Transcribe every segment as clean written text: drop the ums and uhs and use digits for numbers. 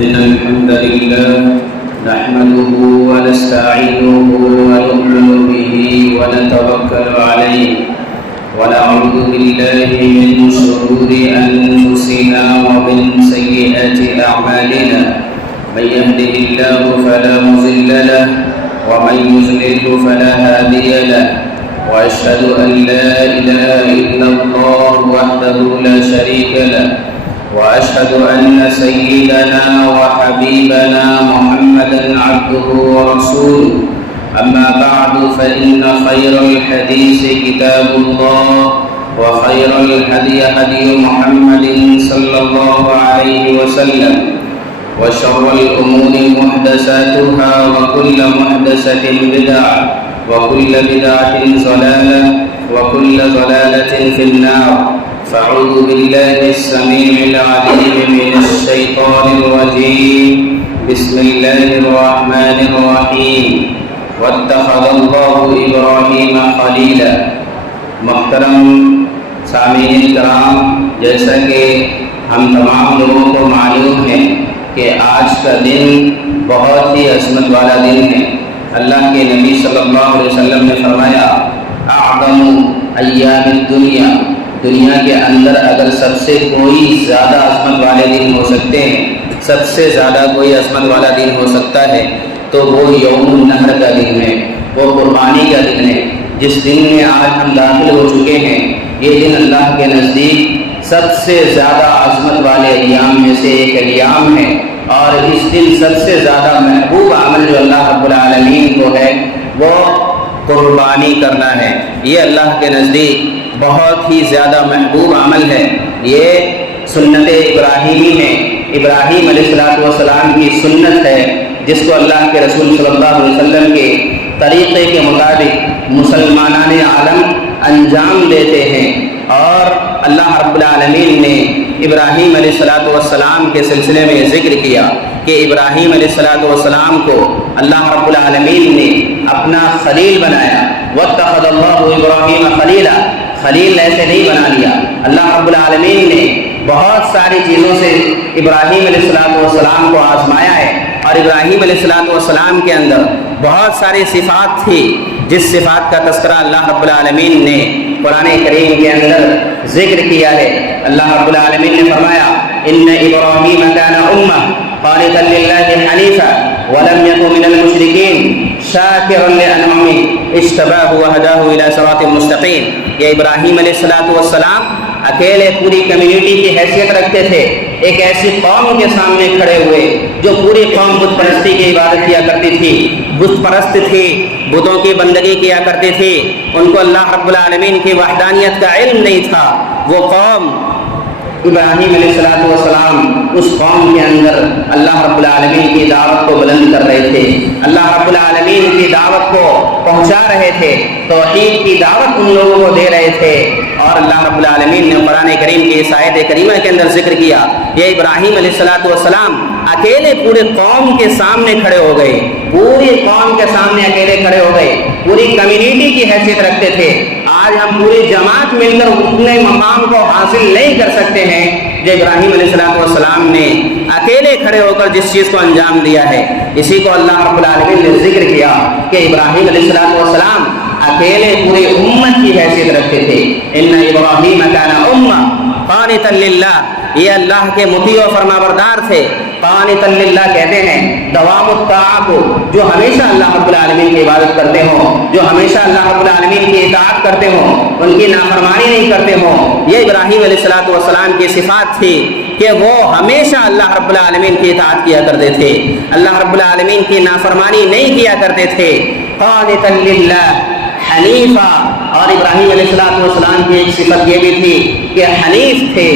إن الحمد لله نحمده ونستعينه ونؤمن به ونتوكل عليه ونعوذ بالله من شرور أنفسنا ومن سيئات أعمالنا من يهده الله فلا مضل له ومن يضلل فلا هادي له وأشهد أن لا إله إلا الله وحده لا شريك له وأشهد أن سيدنا وحبيبنا محمدا عبده ورسوله أما بعد فإن خير الحديث كتاب الله وخير الهدي هدي محمد صلى الله عليه وسلم وشر الأمور محدثاتها وكل محدثة بدعة وكل بدعة ضلالة وكل ضلالة في النار فأعوذ بالله السميع العليم من الشيطان الرجيم بسم الله الرحمن الرحيم واتخذ الله إبراهيم خليلا. محترم سامعین کرام، جیسا کہ ہم تمام لوگوں کو معلوم ہے کہ آج کا دن بہت ہی عظمت والا دن ہے. اللہ کے نبی صلی اللہ علیہ وسلم نے فرمایا اعظم ایام الدنیا، دنیا کے اندر اگر سب سے کوئی زیادہ عظمت والے دن ہو سکتے ہیں، سب سے زیادہ کوئی عظمت والا دن ہو سکتا ہے تو وہ یوم النحر کا دن ہے، وہ قربانی کا دن ہے. جس دن میں آج ہم داخل ہو چکے ہیں، یہ دن اللہ کے نزدیک سب سے زیادہ عظمت والے ایام میں سے ایک ایام ہے، اور اس دن سب سے زیادہ محبوب عمل جو اللہ رب العالمین کو ہے وہ قربانی کرنا ہے. یہ اللہ کے نزدیک بہت ہی زیادہ محبوب عمل ہے. یہ سنت ابراہیمی ہے، ابراہیم علیہ السلام کی سنت ہے، جس کو اللہ کے رسول صلی اللہ علیہ وسلم کے طریقے کے مطابق مسلمانان عالم انجام دیتے ہیں. اور اللہ رب العالمین نے ابراہیم علیہ السلام کے سلسلے میں ذکر کیا کہ ابراہیم علیہ السلام کو اللہ رب العالمین نے اپنا خلیل بنایا. واتخذ اللہ ابراہیم خلیلا، خلیل ایسے نہیں بنا لیا. اللہ رب العالمین نے بہت ساری چیزوں سے ابراہیم علیہ السلام کو آزمایا ہے، اور ابراہیم علیہ السلام کے اندر بہت ساری صفات تھی جس صفات کا تذکرہ اللہ رب العالمین نے قرآن کریم کے اندر ذکر کیا ہے. اللہ رب العالمین نے فرمایا ان ابراہیم کان امہ قانتا للہ حنیفا ولم یکن من المشرکین شاکرا لانعمہ اجتباہ وہداہ الی صراط مستقیم. یہ ابراہیم علیہ السلام اکیلے پوری کمیونٹی کی حیثیت رکھتے تھے. ایک ایسی قوم کے سامنے کھڑے ہوئے جو پوری قوم بت پرستی کی عبادت کیا کرتی تھی، بت پرست تھی، بتوں کی بندگی کیا کرتی تھی. ان کو اللہ رب العالمین کی وحدانیت کا علم نہیں تھا. وہ قوم ابراہیم علیہ السلام اس قوم کے اندر اللہ رب العالمین کی دعوت کو بلند کر رہے تھے، اللہ رب العالمین کی دعوت کو پہنچا رہے تھے، توحید کی دعوت ان لوگوں کو دے رہے تھے. اور اللہ رب العالمین نے قرآن کریم کی اس آیت کریمہ کے اندر ذکر کیا یہ ابراہیم علیہ السلام اکیلے پورے قوم کے سامنے کھڑے ہو گئے، پوری قوم کے سامنے اکیلے کھڑے ہو گئے، پوری کمیونٹی کی حیثیت رکھتے تھے. آج ہم پوری جماعت مل کر اتنے مقام کو حاصل نہیں کر سکتے ہیں جو ابراہیم علیہ السلام نے اکیلے کھڑے ہو کر جس چیز کو انجام دیا ہے. اسی کو اللہ رب العالمین نے ذکر کیا کہ ابراہیم علیہ السلام اکیلے پوری امت کی حیثیت رکھتے تھے. ان ابراہیم کان امہ قانتا للہ، یہ اللہ کے مطیع و فرمانبردار تھے. قانتا للہ کہتے ہیں دوام الطاعہ کو، جو ہمیشہ اللہ رب العالمین کی عبادت کرتے ہوں، جو ہمیشہ اللہ رب العالمین کی اطاعت کرتے ہوں، ان کی نافرمانی نہیں کرتے ہوں. یہ ابراہیم علیہ السلام کی صفات تھی کہ وہ ہمیشہ اللہ رب العالمین کی اطاعت کیا کرتے تھے، اللہ رب العالمین کی نافرمانی نہیں کیا کرتے تھے. قانتا للہ حنیفہ. اور ابراہیم علیہ السلام کی ایک صفت یہ بھی تھی کہ حنیف تھے،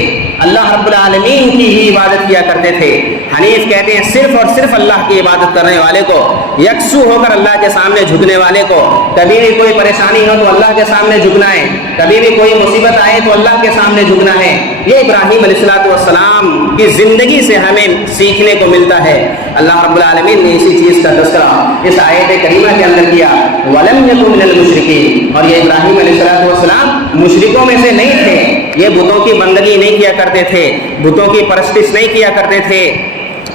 اللہ رب العالمین کی ہی عبادت کیا کرتے تھے. حنیف کہتے ہیں صرف اور صرف اللہ کی عبادت کرنے والے کو، یکسو ہو کر اللہ کے سامنے جھکنے والے کو. کبھی بھی کوئی پریشانی ہو تو اللہ کے سامنے جھکنا ہے، کبھی بھی کوئی مصیبت آئے تو اللہ کے سامنے جھکنا ہے. یہ ابراہیم علیہ السلام کی زندگی سے ہمیں سیکھنے کو ملتا ہے. اللہ رب العالمین نے اسی چیز کا تذکرہ اس آیت کریمہ کے اندر کیا وَلَمْ يَكُنْ مِنَ الْمُشْرِكِينَ. اور یہ ابراہیم علیہ السلام مشرکوں میں سے نہیں تھے، یہ بتوں کی بندگی نہیں کیا کرتے تھے، بتوں کی پرستش نہیں کیا کرتے تھے.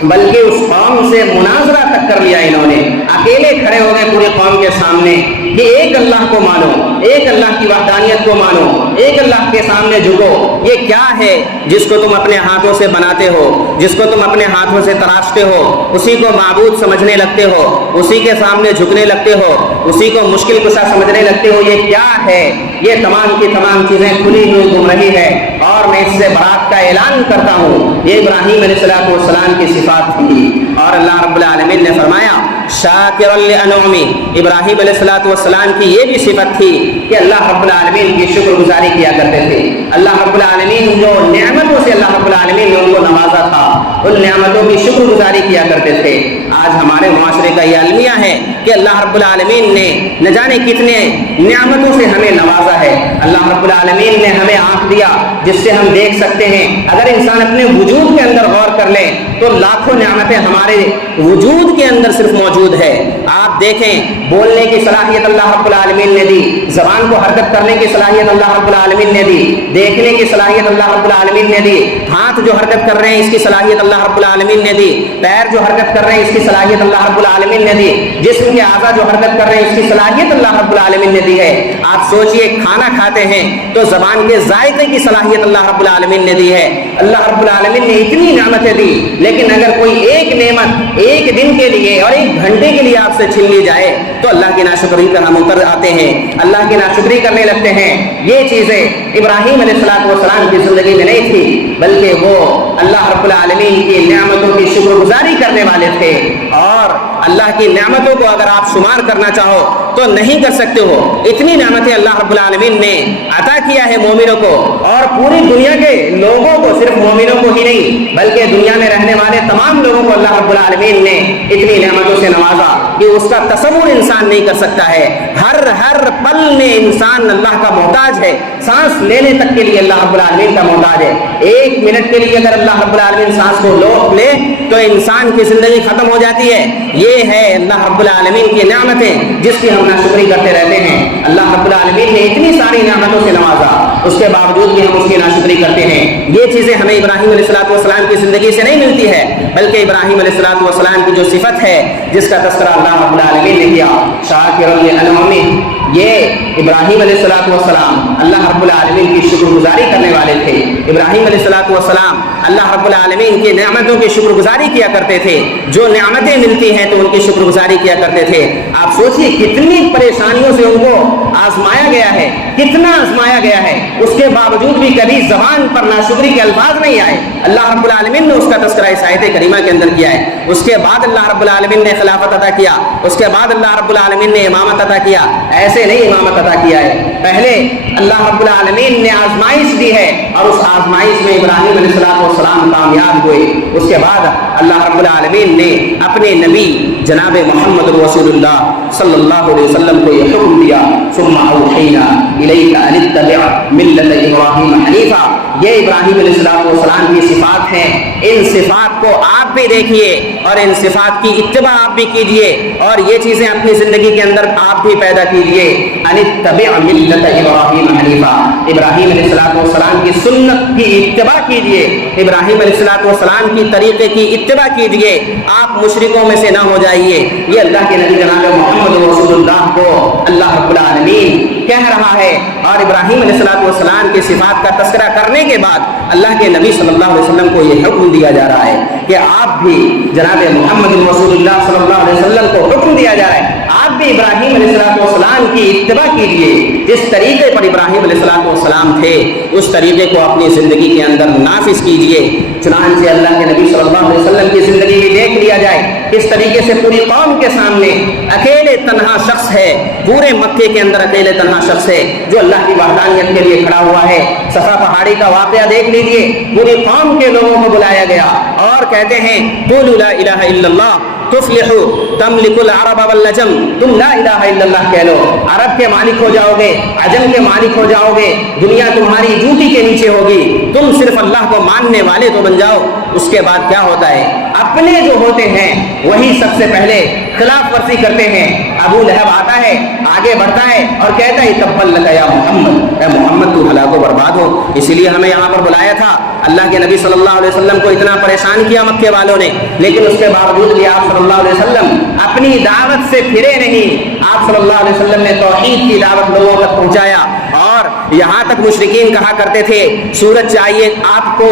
بلکہ اس قوم سے مناظرہ تک کر لیا انہوں نے، اکیلے کھڑے ہو گئے پورے قوم کے سامنے کہ ایک اللہ کو مانو، ایک اللہ کی وحدانیت کو مانو، ایک اللہ کے سامنے جھکو۔ یہ کیا ہے جس کو تم اپنے ہاتھوں سے بناتے ہو، جس کو تم اپنے ہاتھوں سے تراشتے ہو، اسی کو معبود سمجھنے لگتے ہو، اسی کے سامنے جھکنے لگتے ہو، اسی کو مشکل کشا سمجھنے لگتے ہو، یہ کیا ہے؟ یہ تمام کی تمام چیزیں کھلی ہوئی گمراہی ہے، اور میں اس سے برات کا اعلان کرتا ہوں۔ یہ ابراہیم علیہ السلام کی صفات تھی، اور اللہ رب العالمین نے فرمایا شاکر لانعمی، ابراہیم علیہ السلام کی یہ بھی صفت تھی کہ اللہ رب العالمین کی شکر گزاری کیا کرتے تھے۔ اللہ رب العالمین جو نعمتوں سے اللہ رب العالمین نے ان کو نوازا تھا، ان نعمتوں کی شکر گزاری کیا کرتے تھے۔ آج ہمارے معاشرے کا یہ المیہ ہے کہ اللہ رب العالمین نے نہ جانے کتنے نعمتوں سے ہمیں نوازا ہے۔ اللہ رب العالمین نے ہمیں آنکھ دیا جس سے ہم دیکھ سکتے ہیں۔ اگر انسان اپنے وجود کے اندر غور کر لے تو لاکھوں نعمتیں ہمارے وجود کے اندر صرف موجود ہے۔ آپ دیکھیں، بولنے کی صلاحیت اللہ رب العالمین نے دی، زبان کو حرکت کرنے کی صلاحیت اللہ رب العالمین نے دی، دیکھنے کی صلاحیت اللہ رب العالمین نے دی، ہاتھ جو حرکت کر رہے ہیں اس کی صلاحیت اللہ رب العالمین نے دی، پیر جو حرکت کر رہے ہیں اس کی صلاحیت اللہ رب العالمین نے دی، جسم کے اعضاء جو حرکت کر رہے ہیں اس کی صلاحیت اللہ رب العالمین نے دی ہے۔ آپ سوچئے، کھانا کھاتے ہیں تو زبان کے ذائقے کی صلاحیت اللہ رب العالمین نے دی ہے۔ اللہ رب العالمین نے اتنی نعمتیں دی، لیکن اگر کوئی ایک نعمت ایک دن کے لیے اور ایک گھنٹے کے لیے آپ سے چھین لی جائے تو اللہ کی ناشکری پر ہم اتر آتے ہیں، اللہ کی ناشکری کرنے لگتے ہیں۔ یہ چیزیں ابراہیم علیہ السلام کی زندگی میں نہیں تھی، بلکہ وہ اللہ رب العالمین کی نعمتوں کی شکر گزاری کرنے والے تھے۔ اور اللہ کی نعمتوں کو اگر آپ شمار کرنا چاہو تو نہیں کر سکتے ہو، اتنی نعمتیں اللہ رب العالمین نے عطا کیا ہے مومنوں کو، اور پوری دنیا کے لوگوں کو، صرف مومنوں کو ہی نہیں بلکہ دنیا میں رہنے والے تمام لوگوں کو اللہ رب العالمین نے اتنی نعمتوں سے نوازا کہ اس کا تصور انسان نہیں کر سکتا ہے۔ ہر پل میں انسان اللہ کا محتاج ہے، سانس لینے تک کے لیے اللہ رب العالمین کا محتاج ہے۔ ایک منٹ کے لیے اگر اللہ رب العالمین سانس کو روک لے تو انسان کی زندگی ختم ہو جاتی ہے۔ یہ ہے اللہ رب العالمین کی نعمتیں جس کی ہم ناشکری کرتے رہتے ہیں۔ اللہ رب العالمین نے اتنی ساری نعمتوں سے نوازا، اس کے باوجود بھی ہم اس کی ناشکری کرتے ہیں۔ یہ چیزیں ہمیں ابراہیم علیہ السلام کی زندگی سے نہیں ملتی ہے، بلکہ ابراہیم علیہ السلام کی جو صفت ہے جس کا تذکرہ اللہ رب العالمین نے کیا، شاکر لانعمی، یہ ابراہیم علیہ السلام اللہ رب العالمین کی شکر گزاری کرنے والے تھے۔ ابراہیم علیہ السلام اللہ رب العالمین کی نعمتوں کی شکر گزاری کیا کرتے تھے، جو نعمتیں ملتی ہیں تو ان کی شکر گزاری کیا کرتے تھے۔ آپ سوچئے کتنی پریشانیوں سے ان کو آزمایا گیا ہے، کتنا آزمایا گیا ہے، اس کے باوجود بھی کبھی زبان پر ناشکری کے الفاظ نہیں آئے۔ اللہ رب العالمین نے اس کا تذکرہ اس آیت کریمہ کے اندر کیا ہے۔ اس کے بعد اللہ رب العالمین نے خلافت عطا کیا، اس کے بعد اللہ رب العالمین نے امامت عطا کیا۔ ایسے نہیں امامت عطا کیا ہے، پہلے اللہ رب العالمین نے آزمائش دی ہے، اور اس آزمائش میں ابراہیم علیہ السلام کامیاب ہوئے۔ اس کے بعد اللہ رب العالمین نے اپنے نبی جناب محمد رسول اللہ صلی اللہ علیہ وسلم کو یہ حکم دیا، ثم اوحینا الیک ان اتبع ملت ابراہیم حنیفا۔ یہ ابراہیم علیہ السلام کی صفات ہیں، ان صفات کو آپ بھی دیکھیے اور ان صفات کی اتباع آپ بھی کیجئے، اور یہ چیزیں اپنی زندگی کے اندر آپ بھی پیدا کیجئے۔ ان اتبع ملت ابراہیم حنیفا، ابراہیم علیہ السلام کی سنت کی اتباع کیجئے، ابراہیم علیہ السلام کی طریقے کی اتباع کیجئے، آپ مشرکوں میں سے نہ ہو جائیے۔ یہ اللہ کے نبی جناب محمد رسول اللہ کو اللہ رب العالمین کہہ رہا ہے، اور ابراہیم علیہ السلام کی صفات کا تذکرہ کرنے کے بعد اللہ کے نبی صلی اللہ علیہ وسلم کو یہ حکم دیا جا رہا ہے کہ آپ بھی جناب محمد رسول اللہ صلی اللہ علیہ وسلم کو حکم دیا جا رہا ہے، آپ بھی ابراہیم علیہ السلام کی اتباع کیجئے۔ جس طریقے پر ابراہیم علیہ السلام تھے اس طریقے کو اپنی زندگی کے اندر نافذ کیجئے۔ چنانچہ اللہ کے نبی صلی اللہ علیہ وسلم کی زندگی بھی دیکھ لیا جائے، کس طریقے سے پوری قوم کے سامنے اکیلے تنہا شخص ہے، پورے مکے کے اندر اکیلے تنہا شخص ہے جو اللہ کی وحدانیت کے لیے کھڑا ہوا ہے۔ صفا پہاڑی کا واقعہ دیکھ لیجئے، پوری قوم کے لوگوں کو بلایا گیا اور کہتے ہیں قولوا لا الہ الا اللہ تفلحوا تملک العرب والعجم، تم لا الہ الا اللہ کہہ لو، عرب کے مالک ہو جاؤ گے، عجم کے مالک ہو جاؤ گے، دنیا تمہاری جوتی کے نیچے ہوگی، تم صرف اللہ کو ماننے والے تو بن جاؤ۔ اس کے بعد کیا ہوتا ہے؟ اپنے جو ہوتے ہیں وہی سب سے پہلے خلاف ورزی کرتے ہیں۔ ابو لہب آتا ہے، آگے بڑھتا ہے اور کہتا ہے تبا لک یا محمد، اے محمد تو ہلاک و برباد ہو، اسی لیے ہمیں یہاں پر بلایا تھا اللہ کے نبی صلی اللہ علیہ وسلم کو اتنا پریشان کیا مکے والوں نے، لیکن اس کے باوجود بھی آپ صلی اللہ علیہ وسلم اپنی دعوت سے پھرے نہیں۔ آپ صلی اللہ علیہ وسلم نے توحید کی دعوت لوگوں تک پہنچایا، اور یہاں تک مشرکین کہا کرتے تھے سورج چاہیے آپ کو،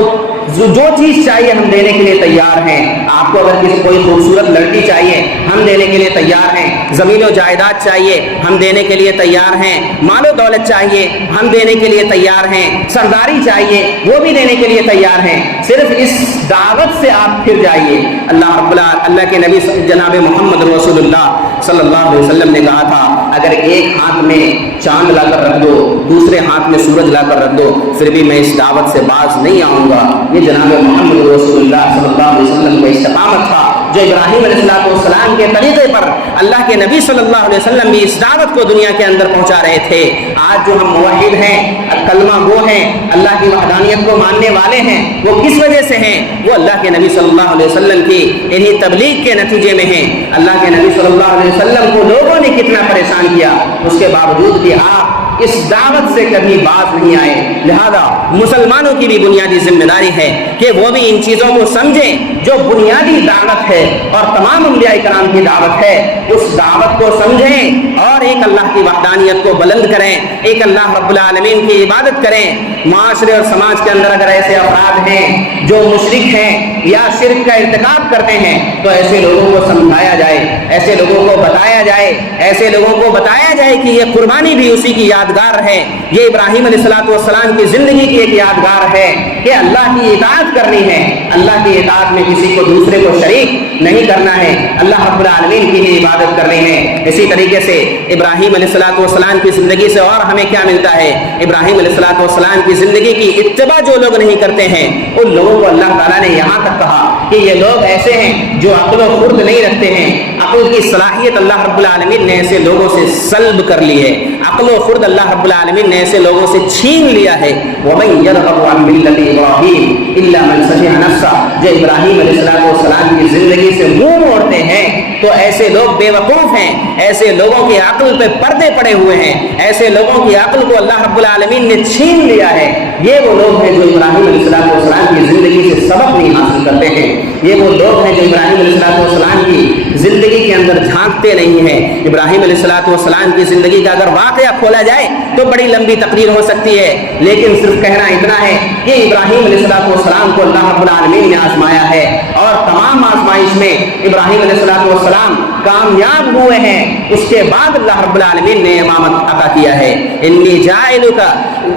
جو چیز چاہیے ہم دینے کے لیے تیار ہیں، آپ کو اگر کوئی خوبصورت لڑکی چاہیے ہم دینے کے لیے تیار ہیں، زمین و جائیداد چاہیے ہم دینے کے لیے تیار ہیں، مال و دولت چاہیے ہم دینے کے لیے تیار ہیں، سرداری چاہیے وہ بھی دینے کے لیے تیار ہیں، صرف اس دعوت سے آپ پھر جائیے۔ اللہ کے نبی جناب محمد رسول اللہ صلی اللہ علیہ وسلم نے کہا تھا اگر ایک ہاتھ میں چاند لا کر رکھ دو، دوسرے ہاتھ میں سورج لا کر رکھ دو، پھر بھی میں اس دعوت سے باز نہیں آؤں گا۔ یہ جناب محمد رسول اللہ صلی اللہ علیہ وسلم کا استقامت تھا، جو ابراہیم علیہ السلام کے طریقے پر اللہ کے نبی صلی اللہ علیہ وسلم بھی اس دعوت کو دنیا کے اندر پہنچا رہے تھے۔ آج جو ہم موحد ہیں، کلمہ گو ہیں، اللہ کی وحدانیت کو ماننے والے ہیں، وہ کس وجہ سے ہیں؟ وہ اللہ کے نبی صلی اللہ علیہ وسلم کی انہی تبلیغ کے نتیجے میں ہیں۔ اللہ کے نبی صلی اللہ علیہ وسلم کو لوگوں نے کتنا پریشان کیا، اس کے باوجود بھی آپ اس دعوت سے کبھی باز نہیں آئے۔ لہذا مسلمانوں کی بھی بنیادی ذمہ داری ہے کہ وہ بھی ان چیزوں کو سمجھیں جو بنیادی دعوت ہے اور تمام انبیاء کرام کی دعوت ہے، اس دعوت کو سمجھیں اور ایک اللہ کی وحدانیت کو بلند کریں، ایک اللہ رب العالمین کی عبادت کریں۔ معاشرے اور سماج کے اندر اگر ایسے افراد ہیں جو مشرک ہیں یا شرک کا ارتکاب کرتے ہیں تو ایسے لوگوں کو سمجھایا جائے، ایسے لوگوں کو بتایا جائے، ایسے لوگوں کو بتایا جائے کہ یہ قربانی بھی اسی کی یادگار ہے، یہ ابراہیم علیہ السلام کی زندگی کی ایک یادگار ہے کہ اللہ کی اطاعت کرنی ہے، اللہ کی اطاعت میں کسی کو دوسرے کو شریک نہیں کرنا ہے، اللہ رب العالمین کی ہی عبادت کرنی ہے۔ اسی طریقے سے ابراہیم علیہ السلام کی زندگی سے اور ہمیں کیا ملتا ہے؟ ابراہیم علیہ السلام کی زندگی کی اتباع جو لوگ نہیں کرتے ہیں ان لوگوں کو اللہ تعالیٰ نے یہاں تک کہا کہ یہ لوگ ایسے ہیں جو عقل و خرد نہیں رکھتے ہیں، عقل کی صلاحیت اللہ رب العالمین نے ایسے لوگوں سے سلب کر لی ہے، عقل و خرد اللہ رب العالمین نے ایسے لوگوں سے چھین لیا ہے۔ وَمَن يَرْغَبُ عَن مِّلَّةِ إِبْرَاهِيمَ إِلَّا مَن سَفِهَ نَفْسَهُ، جو ابراہیم علیہ السلام کی زندگی سے منہ موڑتے ہیں تو ایسے لوگ بے وقوف ہیں، ایسے لوگوں کی عقل پہ پردے پڑے ہوئے ہیں، ایسے لوگوں کی عقل کو اللہ رب العالمین نے چھین لیا ہے۔ یہ وہ لوگ ہیں جو ابراہیم علیہ السلام کی زندگی سے سبق نہیں حاصل کرتے ہیں، یہ وہ لوگ ہیں جو ابراہیم علیہ السلام کی زندگی کے اندر جھانکتے نہیں ہیں۔ ابراہیم علیہ السلام کی زندگی کا اگر واقعہ کھولا جائے تو بڑی لمبی تقریر ہو سکتی ہے، لیکن صرف کہنا اتنا ہے کہ ابراہیم علیہ السلام کو اللہ رب العالمین نے آزمایا ہے، اور تمام آزمائش میں ابراہیم علیہ السلام کامیاب ہوئے ہیں۔ اس کے بعد اللہ رب العالمین نے امامت عطا کیا ہے۔ انی جاعلک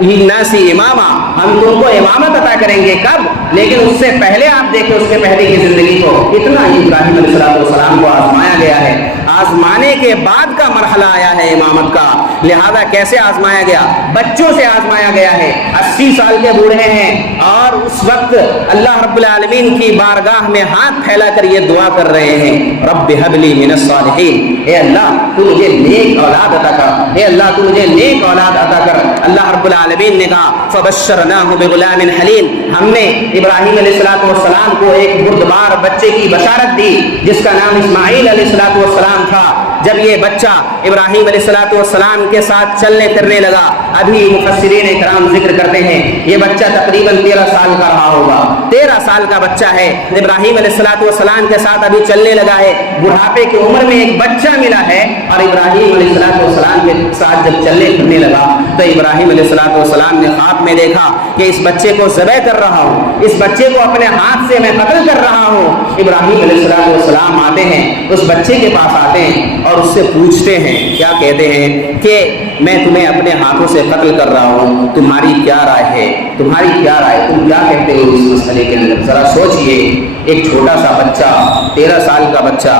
للناس اماما، ہم تم کو امامت عطا کریں گے، کب؟ لیکن اس سے پہلے آپ دیکھیں اس کے پہلے کی زندگی کو اتنا ہی ابراہیم علیہ السلام کو آزمایا گیا ہے، آزمانے کے بعد کا مرحلہ آیا ہے امامت کا۔ لہذا کیسے آزمایا گیا؟ بچوں سے آزمایا گیا ہے، 80 سال کے بوڑھے ہیں اور اس وقت اللہ رب العالمین کی بارگاہ میں ہاتھ پھیلا کر یہ دعا کر رہے ہیں، رب هب لی من الصالحین، اے اللہ تو مجھے نیک اولاد عطا کر، اے اللہ تو مجھے نیک اولاد عطا کر۔ اللہ رب العالمین نے کہا فبشرناہ بغلام حلیم، ہم نے ابراہیم علیہ السلام کو ایک بردبار بچے کی بشارت دی جس کا نام اسماعیل علیہ السلام تھا۔ جب یہ بچہ ابراہیم علیہ السلام کے ساتھ چلنے پھرنے لگا، ابھی مفسرین کرام ذکر کرتے ہیں یہ بچہ تقریباً 13 سال کا رہا ہوگا، 13 سال کا بچہ ہے، ابراہیم علیہ السلام کے ساتھ ابھی چلنے لگا ہے، بڑھاپے کی عمر میں ایک بچہ ملا ہے، اور ابراہیم علیہ السلام کے ساتھ جب چلنے پھرنے لگا تو ابراہیم علیہ السلام نے خواب میں دیکھا کہ اس بچے کو ذبح کر رہا ہوں، اس بچے کو اپنے ہاتھ سے میں قتل کر رہا ہوں۔ ابراہیم علیہ السلام آتے ہیں، اس بچے کے پاس آتے ہیں اور اس سے پوچھتے ہیں، کیا کہتے ہیں کہ میں تمہیں اپنے ہاتھوں سے قتل کر رہا ہوں، تمہاری کیا رائے ہے؟ تمہاری کیا رائے، تم کیا کہتے ہو اس مسئلے کے اندر؟ ذرا سوچئے، ایک چھوٹا سا بچہ، 13 سال کا بچہ،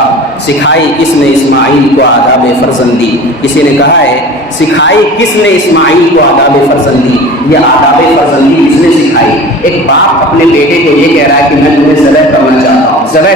سکھائی کس نے اسماعیل کو آداب فرزندی؟ کسی نے کہا ہے سکھائی کس نے اسماعیل کو آداب فرزندی؟ یہ آداب فرزندی کس نے سکھائی؟ ایک باپ اپنے بیٹے کو یہ کہہ رہا ہے کہ میں تمہیں ذبح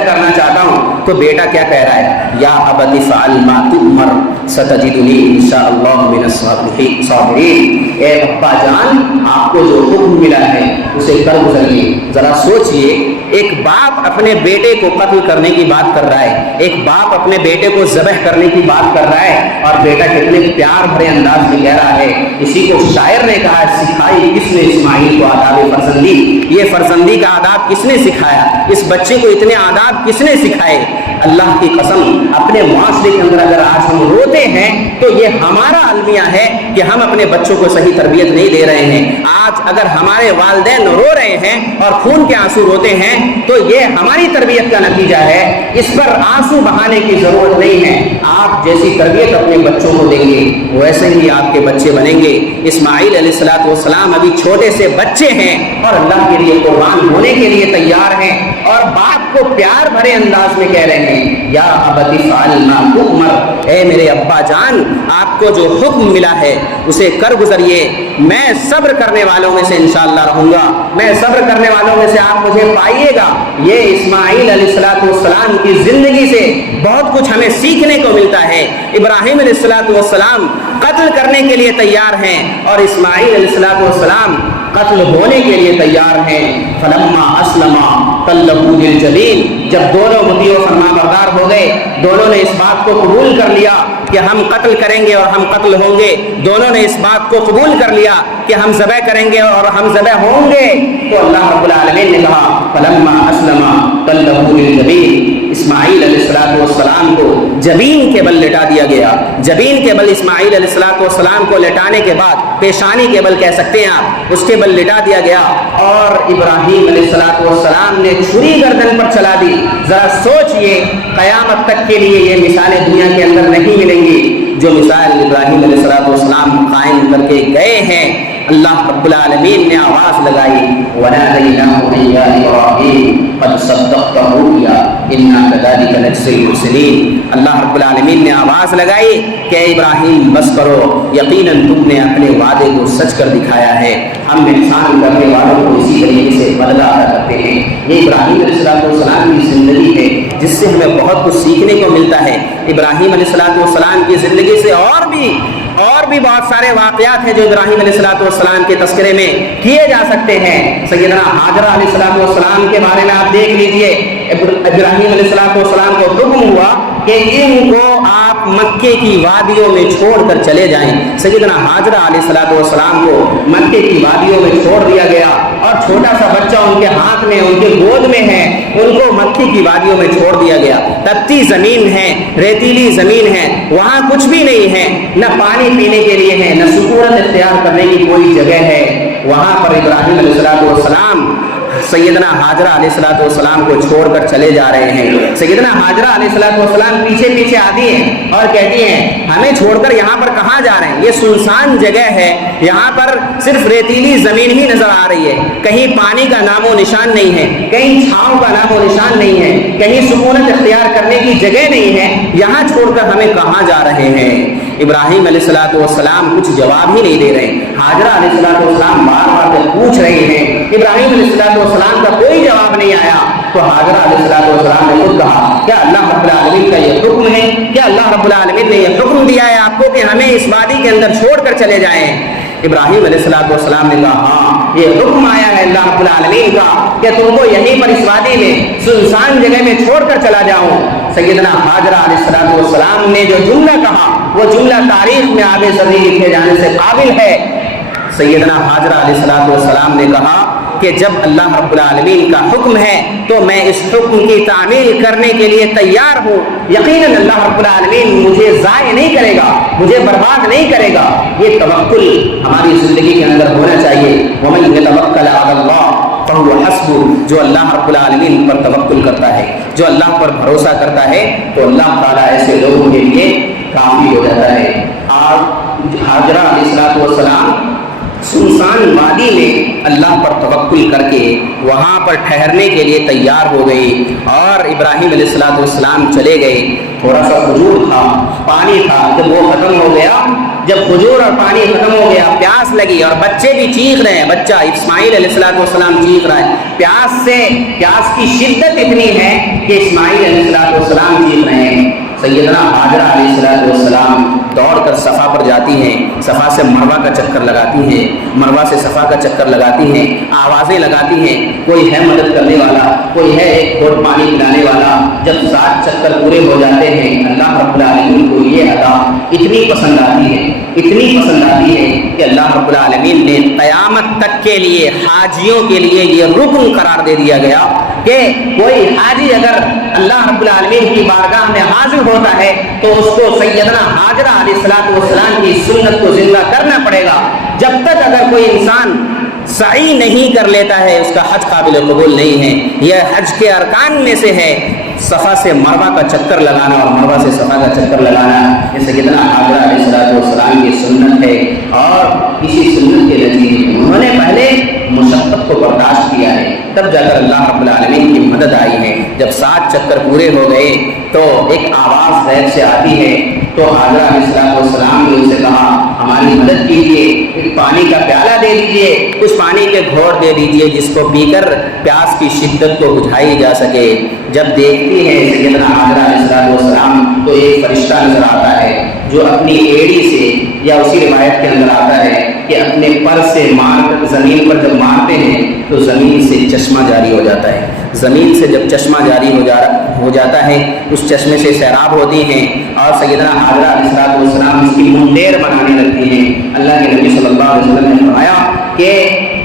کرنا چاہتا ہوں تو بیٹا کیا کہہ رہا ہے؟ یا ابت افعل ما تؤمر ستجدنی انشاءاللہ من الصابرین، اے ابا جان آپ کو جو حکم ملا ہے اسے کر گزریے۔ ذرا سوچئے ایک باپ اپنے بیٹے کو قتل کرنے کی بات کر رہا ہے، ایک باپ اپنے بیٹے کو ذبح کرنے کی بات کر رہا ہے، اور بیٹا کتنے پیار بھرے انداز میں کہہ رہا ہے۔ اسی کو شاعر نے کہا سکھائی کس نے اسماعیل کو آداب فرزندی، یہ فرزندی کا آداب کس نے سکھایا، اس بچے کو اتنے آداب کس نے سکھائے۔ اللہ کی قسم اپنے معاشرے کے اندر اگر آج ہم روتے ہیں تو یہ ہمارا المیہ ہے کہ ہم اپنے بچوں کو صحیح تربیت نہیں دے رہے ہیں۔ آج اگر ہمارے والدین رو رہے ہیں اور خون کے آنسو روتے ہیں تو یہ ہماری تربیت کا نتیجہ ہے، اس پر آنسو بہانے کی ضرورت نہیں ہے۔ آپ جیسی تربیت اپنے بچوں کو دیں گے ویسے ہی آپ کے بچے بنیں گے۔ اسماعیل علیہ السلام ابھی چھوٹے سے بچے ہیں اور اللہ کے لیے قربان ہونے کے لیے تیار ہیں، اور باپ کو پیار بھرے انداز میں کہہ رہے ہیں یا ابت افعل ما تؤمر، اے میرے ابا جان آپ کو جو حکم ملا ہے اسے کر گزریے، میں صبر کرنے والوں میں سے انشاءاللہ رہوں گا، میں صبر کرنے والوں میں سے آپ مجھے پائیے گا۔ یہ اسماعیل علیہ السلام کی زندگی سے بہت کچھ ہمیں سیکھنے کو ملتا ہے۔ ابراہیم علیہ السلام قتل کرنے کے لیے تیار ہیں اور اسماعیل علیہ السلام قتل ہونے کے لیے تیار ہیں۔ فلما اسلما تلہ للجبین، جب دونوں مطیع و فرما بردار ہو گئے، دونوں نے اس بات کو قبول کر لیا کہ ہم قتل کریں گے اور ہم قتل ہوں گے، دونوں نے اس بات کو قبول کر لیا کہ ہم ذبح کریں گے اور ہم ذبح ہوں گے، تو اللہ رب العالمین نے کہا فلما اسلما تلہ للجبین، اسماعیل علیہ السلام کو جبین کے بل لٹا دیا گیا۔ جبین کے بل اسماعیل علیہ السلام کو لٹانے کے بعد، پیشانی کے بل کہہ سکتے ہیں آپ، اس کے بل لٹا دیا گیا، اور ابراہیم علیہ السلام نے چھری گردن پر چلا دی۔ ذرا سوچئے قیامت تک کے لیے یہ مثالیں دنیا کے اندر نہیں ملیں گی جو مثال ابراہیم علیہ السلام قائم کر کے گئے ہیں۔ اللہ رب العالمین نے آواز لگائی وَنَادَيْنَاهُ يَا إِبْرَاهِيمُ قَدْ صَدَّقْتَ الرُّؤْيَا إِنَّا كَذَلِكَ نَجْزِي الْمُحْسِنِينَ، اللہ رب العالمین نے آواز لگائی کہ ابراہیم بس کرو، یقیناً تم نے اپنے وعدے کو سچ کر دکھایا ہے، ہم احسان کرنے والوں کو اسی طریقے سے بدلہ ادا کرتے ہیں۔ یہ ابراہیم علیہ السلام کی زندگی ہے جس سے ہمیں بہت کچھ سیکھنے کو ملتا ہے۔ ابراہیم علیہ السلام کی زندگی سے اور بھی بہت سارے واقعات ہیں جو ابراہیم علیہ السلام کے تذکرے میں کیے جا سکتے ہیں۔ سیدنا حاجرہ علیہ السلام کے بارے میں آپ دیکھ لیجئے، ابراہیم علیہ السلام کو حکم ہوا کہ ان کو آپ مکے کی وادیوں میں چھوڑ کر چلے جائیں۔ سیدنا حاجرہ علیہ السلام کو مکے کی وادیوں میں چھوڑ دیا گیا، اور چھوٹا سا بچہ ان کے ہاتھ میں، ان کے گود میں ہے، ان کو مکے کی وادیوں میں چھوڑ دیا گیا۔ تپتی زمین ہے، ریتیلی زمین ہے، وہاں کچھ بھی نہیں ہے، نہ پانی پینے کے لیے ہے، نہ سکونت اختیار کرنے کی کوئی جگہ ہے۔ وہاں پر ابراہیم علیہ السلام سیدنا حاجرہ علیہ السلام کو چھوڑ کر چلے جا رہے ہیں۔ سیدنا حاجرہ علیہ السلام پیچھے پیچھے آتی ہیں اور کہتی ہیں ہمیں چھوڑ کر یہاں پر کہاں جا رہے ہیں، یہ سنسان جگہ ہے، یہاں پر صرف ریتیلی زمین ہی نظر آ رہی ہے، کہیں پانی کا نام و نشان نہیں ہے، کہیں چھاؤں کا نام و نشان نہیں ہے، کہیں سکونت اختیار کرنے کی جگہ نہیں ہے، یہاں چھوڑ کر ہمیں کہاں جا رہے ہیں۔ ابراہیم علیہ السلام کچھ جواب ہی نہیں دے رہے، حاجرہ علیہ السلام بار بار پوچھ رہے ہیں، ابراہیم علیہ السلام کا کوئی جواب نہیں آیا، تو حاجرہ علیہ السلام نے خود کہا کیا اللہ رب العالمین کا یہ حکم ہے، کیا اللہ رب العالمین نے یہ حکم دیا ہے آپ کو کہ ہمیں اس وادی کے اندر چھوڑ کر چلے جائیں؟ ابراہیم علیہ السلام نے کہا ہاں یہ حکم آیا ہے اللہ رب العالمین کا کہ تم کو یہیں پر اس وادی میں سنسان جگہ میں چھوڑ کر چلا جاؤں۔ سیدنا حاجرہ علیہ السلام نے جو جملہ کہا وہ جملہ تاریخ میں آب ذری لکھے جانے سے قابل ہے۔ سیدنا حاجرہ علیہ السلام نے کہا کہ جب اللہ رب العالمین کا حکم ہے تو میں اس حکم کی تعمیل کرنے کے لیے تیار ہوں، یقیناً اللہ رب العالمین مجھے ضائع نہیں کرے گا، مجھے برباد نہیں کرے گا۔ یہ توکل ہماری زندگی کے اندر ہونا چاہیے۔ وَمَن يَتَوَكَّلْ عَلَى اللَّهِ فَهُوَ حَسْبُهُ، جو اللہ رب العالمین پر توکل کرتا ہے، جو اللہ پر بھروسہ کرتا ہے تو اللہ تعالیٰ ایسے لوگوں کے لیے کافی ہو جاتا ہے۔ اور حاجرہ علیہ السلام سنسان وادی میں اللہ پر توکل کر کے وہاں پر ٹھہرنے کے لیے تیار ہو گئی، اور ابراہیم علیہ السلام چلے گئے۔ تھوڑا سا کھجور تھا، پانی تھا، جب وہ ختم ہو گیا، جب کھجور اور پانی ختم ہو گیا، پیاس لگی اور بچے بھی چیخ رہے ہیں، بچہ اسماعیل علیہ السلام چیخ رہا ہے، پیاس کی شدت اتنی ہے کہ اسماعیل علیہ السلام چیخ رہے ہیں۔ سیدنا حاجرہ علیہ السلام دوڑ کر صفا پر جاتی ہیں، صفا سے مروہ کا چکر لگاتی ہیں، مروہ سے صفا کا چکر لگاتی ہیں، آوازیں لگاتی ہیں، کوئی ہے مدد کرنے والا، کوئی ہے ایک گھونٹ پانی پلانے والا۔ جب 7 چکر پورے ہو جاتے ہیں، اللہ رب العالمین کو یہ ادا اتنی پسند آتی ہے، اتنی پسند آتی ہے کہ اللہ رب العالمین نے قیامت تک کے لیے حاجیوں کے لیے یہ رکن قرار دے دیا گیا کہ کوئی حاجی اگر اللہ رب العالمین کی بارگاہ میں حاضر ہوتا ہے تو اس کو سیدنا حاجرہ علیہ السلام کی سنت کو زندہ کرنا پڑے گا۔ جب تک اگر کوئی انسان سعی نہیں کر لیتا ہے اس کا حج قابل قبول نہیں ہے۔ یہ حج کے ارکان میں سے ہے صفا سے مروہ کا چکر لگانا اور مروہ سے صفا کا چکر لگانا۔ یہ سیدنا حاجرہ علیہ السلام کی سنت ہے اور اسی سنت کے نتیجے میں انہوں نے پہلے مشقت کو برداشت کیا ہے، تب جا کر اللہ رب العالمین کی مدد آئی ہے۔ جب 7 چکر پورے ہو گئے تو ایک آواز غیب سے آتی ہے، تو حاجرہ علیہ السلام نے ان سے کہا ہماری مدد کیجیے، ایک پانی کا پیالہ دے دیجیے، کچھ پانی کے گھونٹ دے دیجیے جس کو پی کر پیاس کی شدت کو بجھائی جا سکے۔ جب دیکھتی ہے سیدنا حاجرہ علیہ السلام تو ایک فرشتہ نظر آتا ہے جو اپنی ایڑی سے، یا اسی روایت کے اندر آتا ہے کہ اپنے پر سے مار کر زمین پر جب مارتے ہیں تو زمین سے چشمہ جاری ہو جاتا ہے۔ زمین سے جب چشمہ جاری ہو جاتا ہے اس چشمے سے سیراب ہوتی ہیں اور سیدنا حاجرہ علیہ السلام اس کی منڈیر بنانے لگتی ہیں۔ اللہ کے نبی صلی اللہ علیہ وسلم نے فرمایا کہ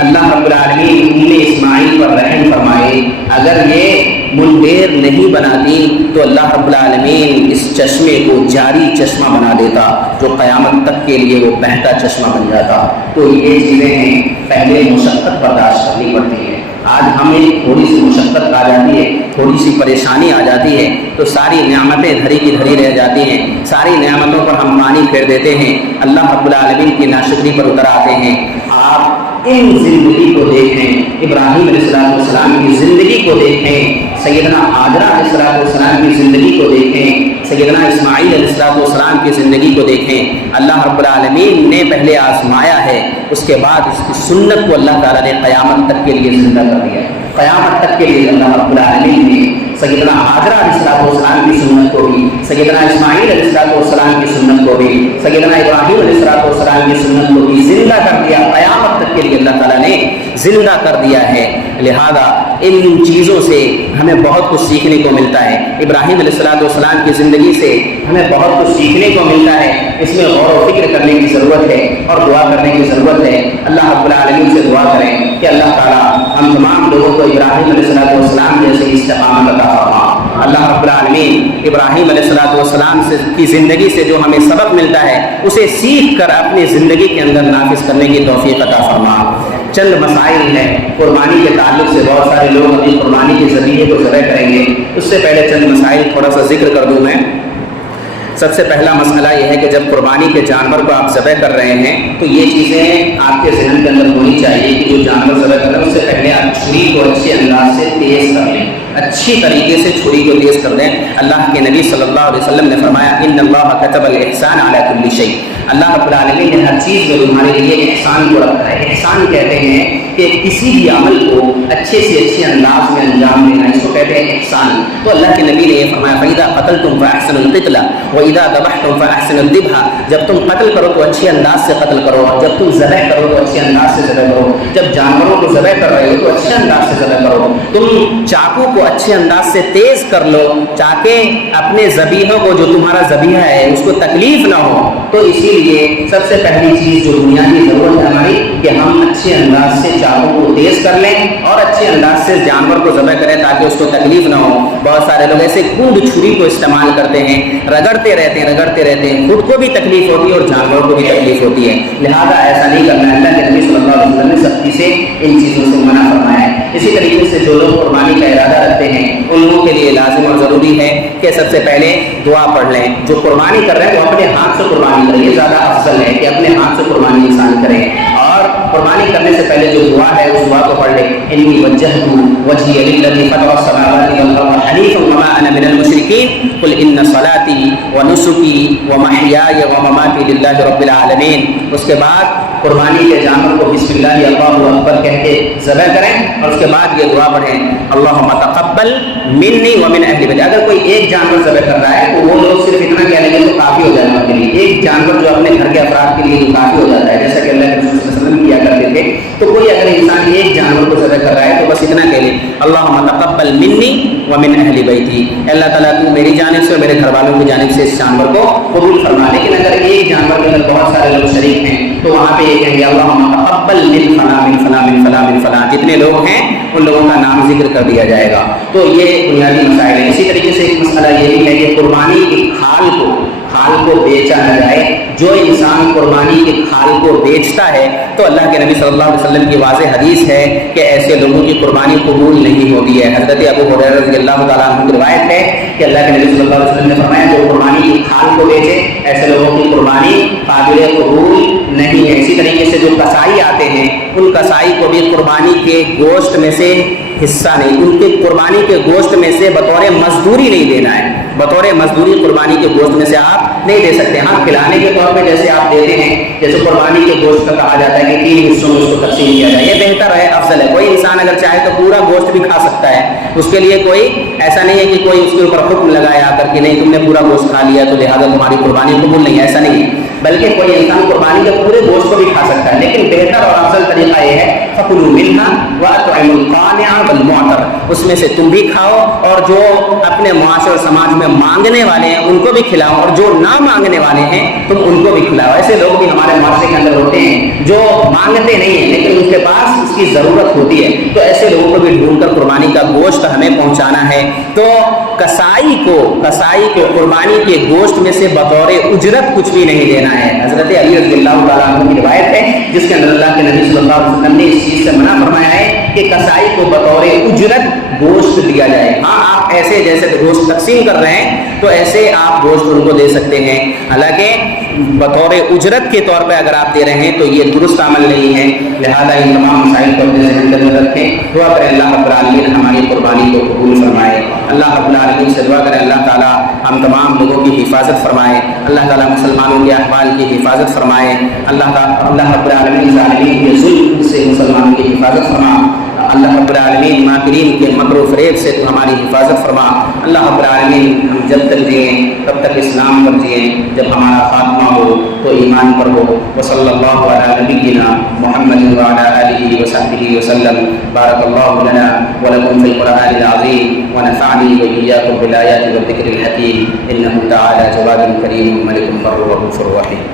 اللہ رب العالمین اسماعیل پر رحم فرمائے، اگر یہ منڈیر نہیں بناتی تو اللہ رب العالمین اس چشمے کو جاری چشمہ بنا دیتا جو قیامت تک کے لیے وہ بہتا چشمہ بن جاتا۔ تو یہ چیزیں ہیں، پہلے مشقت برداشت کرنی پڑتی ہے۔ آج ہمیں تھوڑی سی مشقت آ جاتی ہے، تھوڑی سی پریشانی آ جاتی ہے تو ساری نعمتیں دھری کی دھری رہ جاتی ہیں، ساری نعمتوں پر ہم پانی پھیر دیتے ہیں، اللہ رب العالمین کی ناشکری پر اتر آتے ہیں۔ آپ ان زندگی کو دیکھیں، ابراہیم علیہ السلام کی زندگی کو دیکھیں، سیدنا حاجرہ علیہ السلام کی زندگی کو دیکھیں، سیدنا اسماعیل علیہ السلام کی زندگی کو دیکھیں۔ اللہ رب العالمین نے پہلے آزمایا ہے، اس کے بعد اس کی سنت کو اللہ تعالیٰ نے قیامت تک کے لیے زندہ کر دیا ہے۔ قیامت تک کے لیے اللہ رب العالمین نے سیدنا حاجرہ علیہ السلام کی سنت کو بھی، سیدنا اسماعیل علیہ السلام کی سنت کو بھی، سیدنا ابراہیم علیہ السلام کی سنت کو بھی زندہ کر دیا۔ قیامت تک کے لیے اللہ تعالیٰ نے زندہ کر دیا ہے۔ لہذا ان چیزوں سے ہمیں بہت کچھ سیکھنے کو ملتا ہے۔ ابراہیم علیہ السلام کی زندگی سے ہمیں بہت کچھ سیکھنے کو ملتا ہے، اس میں غور و فکر کرنے کی ضرورت ہے اور دعا کرنے کی ضرورت ہے۔ اللہ رب العالمین سے دعا کریں کہ اللہ تعالیٰ ہم تمام لوگوں کو ابراہیم علیہ السلام جیسے استقامت عطا فرما۔ اللہ رب العالمین ابراہیم علیہ السلام کی زندگی سے جو ہمیں سبق ملتا ہے اسے سیکھ کر اپنی زندگی کے اندر نافذ کرنے کی توفیق عطا فرما۔ چند مسائل ہیں قربانی کے تعلق سے، بہت سارے لوگ اپنی قربانی کے ذریعے کو ذبح کریں گے، اس سے پہلے چند مسائل تھوڑا سا ذکر کر دوں میں۔ سب سے پہلا مسئلہ یہ ہے کہ جب قربانی کے جانور کو آپ ذبح کر رہے ہیں تو یہ چیزیں آپ کے ذہن کے اندر ہونی چاہیے کہ جو جانور ذبح کر رہے ہیں اس سے پہلے آپ چھری کو اچھے انداز سے تیز کر لیں، اچھی طریقے سے چھری کو تیز کر دیں۔ اللہ کے نبی صلی اللہ علیہ وسلم نے فرمایا ان اللہ کتب الاحسان علی کل شیء، اللہ رب العالمین نے ہر چیز میں تمہارے لیے احسان کو رکھا ہے۔ احسان کہتے ہیں کہ کسی بھی عمل کو اچھے سے اچھے انداز میں انجام دینا، اس کو کہتے ہیں احسان۔ تو اللہ کے نبی نے یہ فرمایا فَإِذَا قَتَلْتُمْ فَأَحْسِنُوا الْقِتْلَ وَإِذَا ذَبَحْتُمْ فَأَحْسِنُوا الذِّبْحَ، جب تم قتل کرو تو اچھے انداز سے قتل کرو، اور جب تم ذبح کرو تو اچھے انداز سے ذبح کرو۔ جب جانوروں کو ذبح کر رہے ہو تو اچھے انداز سے ذبح کرو، تم چاقو کو اچھے انداز سے تیز کر لو تاکہ اپنے ذبیحوں کو، جو تمہارا ذبیحہ ہے اس کو تکلیف نہ ہو۔ تو اسی لیے سب سے پہلی چیز جو بنیادی ضرورت ہے ہماری کہ ہم اچھے انداز سے چاقو کو تیز کر لیں اور اچھے انداز سے جانور کو ذبح کریں تاکہ اس کو تکلیف نہ ہو۔ بہت سارے لوگ ایسے کونڈ چھری کو استعمال کرتے ہیں، رگڑتے رہتے ہیں، خود کو بھی تکلیف ہوتی ہے اور جانوروں کو بھی تکلیف ہوتی ہے۔ لہذا ایسا نہیں کرنا ہے۔ اللہ کے نبی صلی اللہ علیہ وسلم نے سختی سے ان چیزوں سے منع فرمایا ہے۔ اسی طریقے سے جو لوگ قربانی کا ارادہ رکھتے ہیں ان لوگوں کے لیے لازم اور ضروری ہے کہ سب سے پہلے دعا پڑھ لیں۔ جو قربانی کر رہے ہیں وہ اپنے ہاتھ سے قربانی کریں، یہ زیادہ افضل ہے کہ اپنے ہاتھ سے قربانی انسان کریں، اور قربانی کرنے سے پہلے جو دعا ہے اس دعا کو پڑھ لیں۔ انی وجہت وجہی للذی فطر السماوات والارض حنیفا وما انا من المشرکین قل ان صلاتی ونسکی ومحیای ومماتی للہ رب العالمین۔ اس کے بعد قربانی کے جانور کو بسم اللہ اللہ اکبر کہہ کے ذبح کریں اور اس کے بعد یہ دعا پڑھیں اللہم تقبل منی ومن اہل بیتی. اگر کوئی ایک جانور ذبح کر رہا ہے تو وہ لوگ صرف اتنا کہہ لیں گے تو کافی ہو جائے گا کے لیے. ایک جانور جو اپنے گھر کے افراد کے لیے کافی ہو جاتا ہے, جیسا کہ اللہ کے رسول صلی اللہ علیہ وسلم کیا کرتے تھے. تو کوئی اگر انسان ایک جانور کو ذبح کر رہا ہے تو بس اتنا کہہ لیں اللہم تقبل منی ومن اہل بیتی, اللہ تعالیٰ تو میری جانب سے اور میرے گھر والوں کی جانب سے اس جانور کو قبول فرما. لیکن اگر ایک جانور کے اندر بہت سارے لوگ شریک ہیں تو وہاں پہ یہ کہیں گے اللہم تقبل من فلاں من فلاں من فلاں من فلاں, جتنے لوگ ہیں ان لوگوں کا نام ذکر کر دیا جائے گا. تو یہ بنیادی مسائل ہیں. اسی طریقے سے ایک مسئلہ یہ بھی ہے کہ قربانی کی کھال کو بیچا نہ جائے. جو انسان قربانی کی کھال کو بیچتا ہے تو اللہ کے نبی صلی اللہ علیہ وسلم کی واضح حدیث ہے کہ ایسے لوگوں کی قربانی قبول نہیں ہوتی ہے. حضرت ابو ہریرہ رضی اللہ تعالیٰ عنہ کی روایت ہے کہ اللہ کے نبی صلی اللہ علیہ وسلم نے فرمایا جو قربانی کی کھال کو بیچے ایسے لوگوں کی قربانی قابل قبول نہیں ہے. اسی طریقے سے جو قصائی آتے ہیں ان قصائی کو بھی قربانی کے گوشت میں سے حصہ نہیں, ان کے قربانی کے گوشت میں سے بطور مزدوری نہیں دینا ہے. بطور مزدوری قربانی کے گوشت میں سے آپ نہیں دے سکتے. ہاں کھلانے کے طور پہ جیسے آپ دیتے ہیں, جیسے قربانی کے گوشت کا کہا جاتا ہے کہ 3 حصوں میں اس کو تقسیم کیا جائے, یہ بہتر ہے, افضل ہے. کوئی انسان اگر چاہے تو پورا گوشت بھی کھا سکتا ہے. اس کے لیے کوئی ایسا نہیں ہے کہ کوئی اس کے اوپر حکم لگائے آ کر کہ نہیں تم نے پورا گوشت کھا لیا تو لہٰذا تمہاری قربانی قبول نہیں ہے, ایسا نہیں ہے. بلکہ کوئی انسان قربانی کے پورے گوشت کو بھی کھا سکتا ہے. لیکن بہتر اور افضل طریقہ یہ ہے فَكُلُوا مِنْهَا وَأَطْعِمُوا الْقَانِعَ وَالْمُعْتَرَ, اس میں سے تم بھی کھاؤ اور جو اپنے معاشرے اور سماج میں مانگنے والے ہیں ان کو بھی کھلاؤ, اور جو نہ مانگنے والے ہیں تم ان کو بھی کھلاؤ. ایسے لوگ بھی ہمارے معاشرے کے اندر ہوتے ہیں جو مانگتے نہیں ہیں لیکن ان کے پاس اس کی ضرورت ہوتی ہے, تو ایسے لوگوں کو بھی ڈھونڈ کر قربانی کا گوشت ہمیں پہنچانا ہے. تو کسائی کو قربانی کے گوشت میں سے بطور اجرت کچھ بھی نہیں دینا ہے. حضرت علی رضی اللہ تعالیٰ عنہ کی روایت ہے جس کے اندر اللہ کے نبی صلی اللہ علیہ وسلم نے اس چیز سے منع فرمایا ہے کہ کسائی کو بطور اجرت گوشت دیا جائے. ہاں آپ ایسے جیسے گوشت تقسیم کر رہے ہیں تو ایسے آپ گوشت ان کو دے سکتے ہیں, حالانکہ بطور اجرت کے طور پہ اگر آپ دے رہے ہیں تو یہ درست عمل نہیں ہے. لہذا ان تمام مسائل کو اپنے ذہن میں رکھیں. دعا کریں اللہ رب العالمین ہماری قربانی کو قبول فرمائے. اللہ رب العالمین سے دعا کریں اللہ تعالیٰ ہم تمام لوگوں کی حفاظت فرمائے. اللہ تعالیٰ مسلمانوں کے احوال کی حفاظت فرمائے. اللہ رب العالمین ظالمین کے ظلم سے مسلمانوں کی حفاظت فرما. اللہ رب العالمین ماکرین کے مکر و فریب سے تو ہماری حفاظت فرما. اللہ رب العالمین ہم جب تک جئیں تب تک اسلام پر جئیں, جب ہمارا خاتمہ ہو تو ایمان پر ہو. وصلی اللہ علی نبینا محمد وعلی آلہ وصحبہ وسلم. بارک اللہ لنا ولکم فی القرآن العظیم ونفعنی وإیاکم بالآیات والذکر الحکیم. انہ تعالی جواد کریم ملک بر رؤوف رحیم.